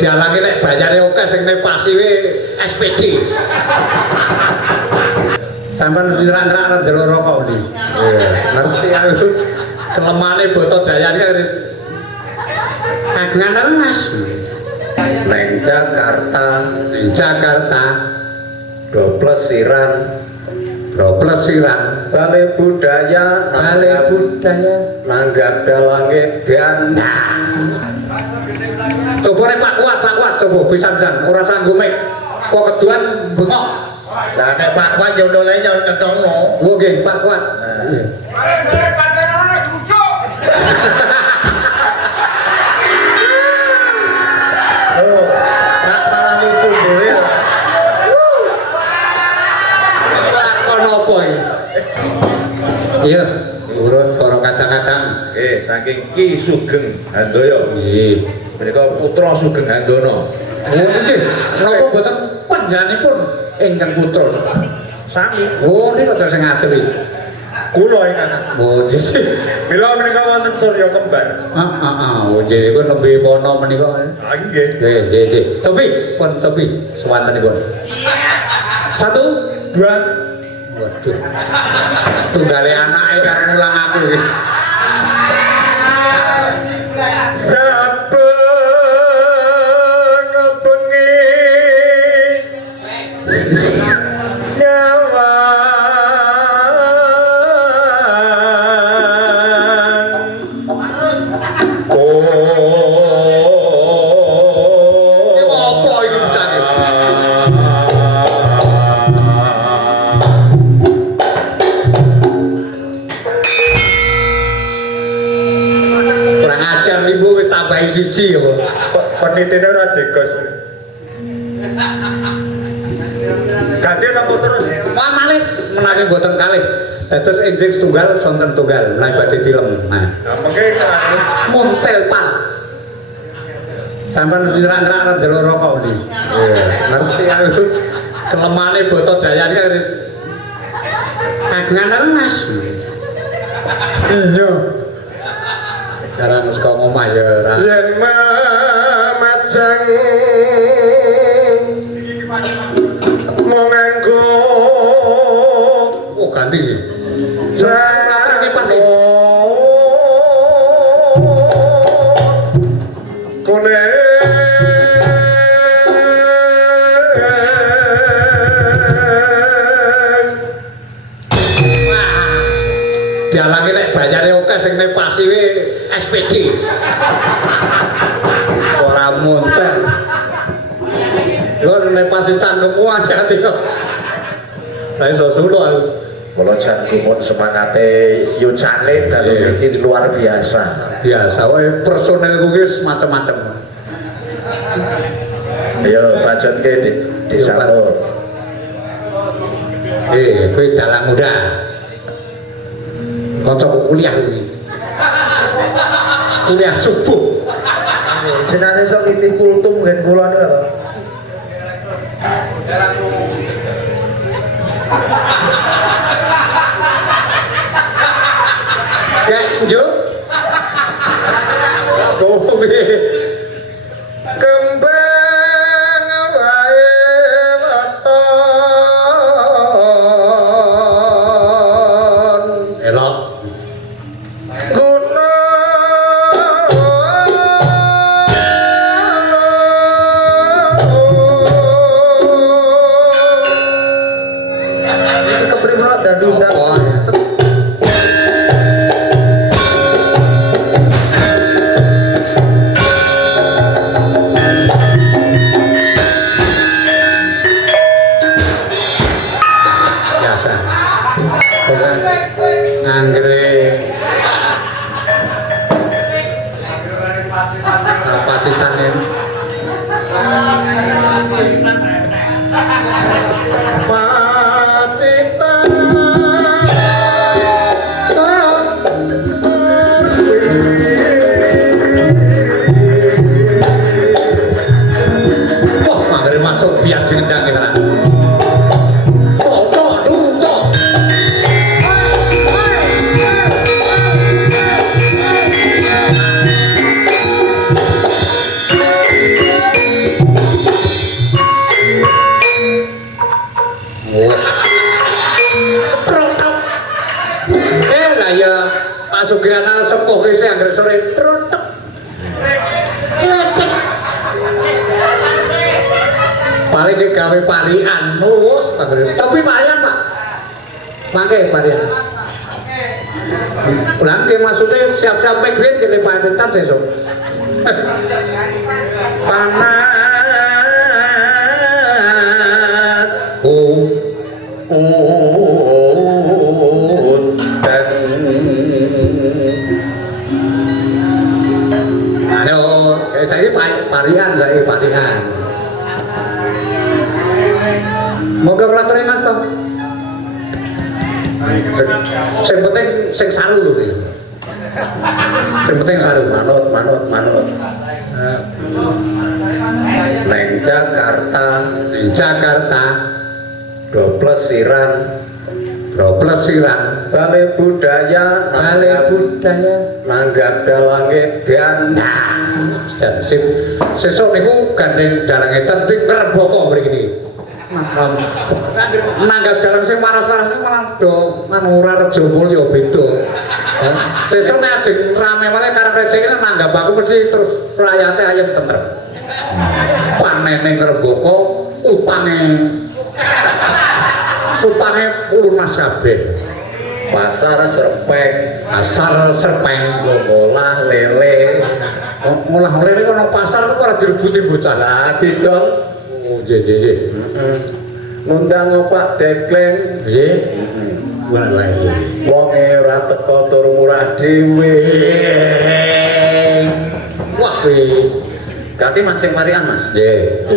dialangi nek bayare akeh sing nepasi we SPD. Sampeyan ngira-ngira arep ndelok rokok iki. Iya, ngerti aku. Celemane boto dayane kagungan Mas. Neng Jakarta Doplesiran Balai Budaya Nanggada Langit dan coba nih Pak Kuat coba bisa-bisa ora sanggup kok keduan bengok nah nek Pak Kuat jodolnya jangan cedongno oke Pak Kuat saya pacaran bujuk oh tak malah lucu dhewe apa iki? Iya, urut para kata-kata. Saking Ki Sugeng Handoyo. Nggih. Menika putra Sugeng Handono. Oh, nggih. Napa boten panjenenganipun ingkang putra? Sami. Oh, niku terus sing asli. Kula ingkang. Oh, nggih. Mila menika wonten surya kembar. Oh, nggih niku nembe pono menika. Nggih. Nggih. Cobi swantenipun. 1 2 Waduh, tunggale anake kan mulang aku iki. Saben bengi nyawa Apa iki bocah? Tambahi siji ya penitine ora degos ganti apa terus wah malih menawi mboten kalih dados enjing setunggal sonten tunggal menawi badhe dilem nah mengke muntel pan sampeyan ngira-ngira arep ndelok rokok iki iya ngerti aku celemane boto dayane kagungan Mas iya karena suka ngomah ya ora yen mamajang monganggo oh ganti iki jane pasti kone dialangi nek bayare akeh sing nepasi we SPD. Ora moncer. Lho nepasi cangkemmu aja tiko. Saya iso sulo aku. kula jantunipun semangate yucane dalu iki luar biasa. Biasa wae personelku ki macam-macam. Ayo bacotke di salur. Kowe dalang muda. Kancaku kuliah kuwi. Kuliah subuh. Jenenge sok isi kultum ngen kula niku to. Kayak njuk. Oh, kembang wae weton elok. paling gawe parian. Oh, tapi parian Pak. Mangke parian. Berangke maksudnya siap-siap maghrib ke paritan sesuk. Panas. Dan aduh, saya parian, moga peraturan Mas toh. Sing penting sing saru lho iki. Sing penting saru manut. Neng Jakarta Doplesiran Balai Budaya Nanggap Dalangit dan sip sesuk niku gandeng dalangetan ping Kerboko mriki. Nanggap dalan sing waras-waras niku malah do manura Rejo Mulya beda. Sesuk nek ajeng rame wae karo receke nanggap aku mesti terus rayate ayem tentrem. Panene Kerboko utange lunas kabeh. Pasar serpeng ngolah lele. Ngolah lele kono pasar kok ora direbuti bocah. Lah didol. Oh nggih. Ngundang Pak Dekleng. Nggih. Wallahi. Wonge ora teko tur murah dhewe. Wah kuwi. Ganti masing marian Mas. Nggih.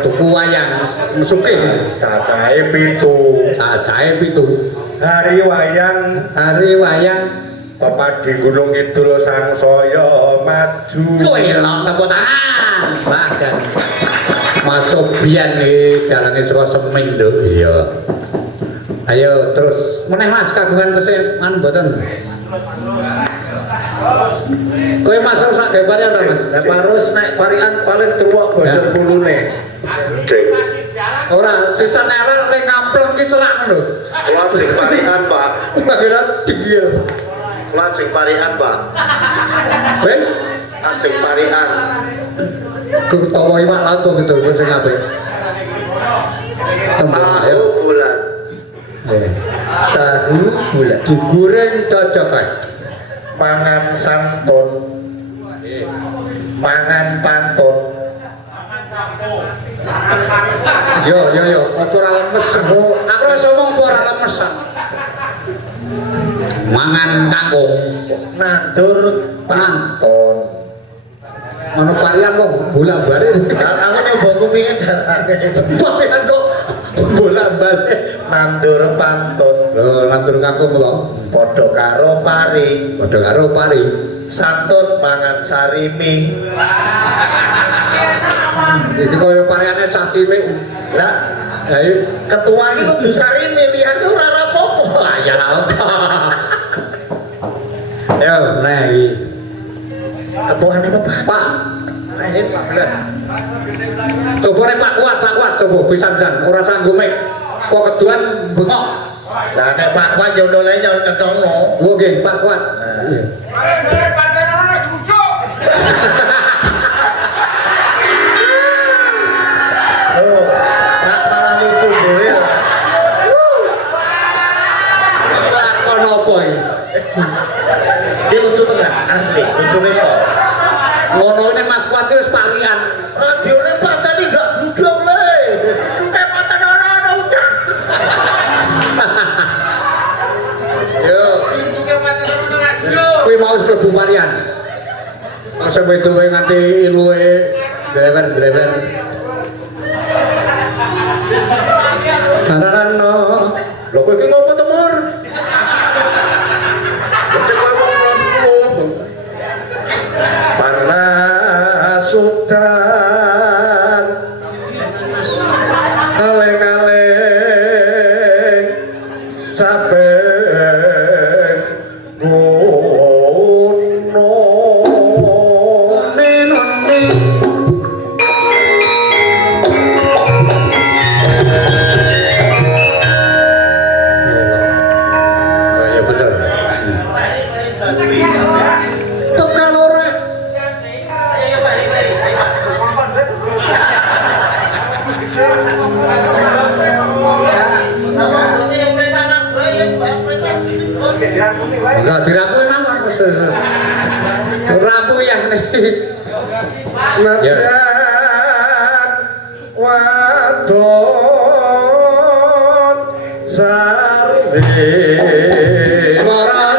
Tuku wayang musuke cacahe pitu hari wayang Pepadi Gunung Kidul sangsaya maju kowe lho tepuk tangan bahkan masuk biyen iki dalane saka Seming lho iya ayo terus meneh Mas kagungan tesih man mboten kowe masuk sak gemparian ta Mas? Lah parus nek parian paling tuwek bojor pulune. Ora sisa neler ning kampleng ki celak lho. Kula sing parian, Pak. Bagian digil. Kula sing parian, Pak. Ben ajeng parian. Kurtawa iwak laut to betul sing apik. Tahu bulat. Tahu bulat digoreng cocok ae. Pangan pantun yo apa ora lemes aku wis ngomong apa ora lemes mangan kangkung nandur pantun ono parian kok bolak-balik aku nyoba kupinge dalane parian kok bolak-balik nandur pantun lho nandur kangkung lho padha karo pari santun mangan sarimi iki koyo pariane cah cilik lah ayo ketua iki kudu sarimi liyane ora apa-apa ya yo nah iki ketuane Pak coba nek Pak kuat coba pisan ora sanggup kok keduan bengok. Lah nek Pak Kuat yo ndoleh yo cendongno. Oh nggih Pak Kuat. Nggih. Arek pancen dibujuk. Oh, tak malah lucu dhewe. Lakon opo iki? Dia lucu tenan asli, lucune kok. Ngono nek Mas Kuat wis parian. Radione pancen ndak budok le. Cuke pancen ora ucap. Yo, cuke pancen ora radio. Kuwi mau klebu parian. Masa beto wae nganti iluwe driver. Karano. Lho kowe iki ngopo to, Mur? Sultan aleng-aleng saben ngono nenone dirampung mawon wis. Rampung ya nih. Nadan wadon sarwe Suara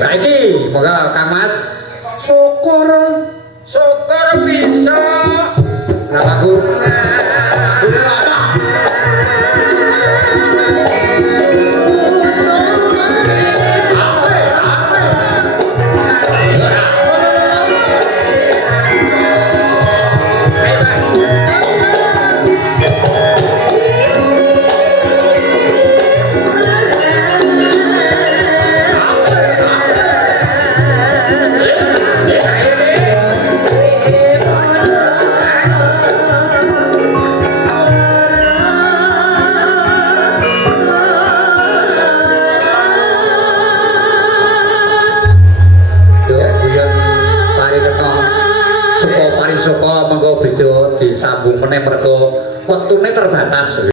saiki moga Kang Mas syukur bisa namaku Soko mengko bisa disambung meneh mergo wektune terbatas.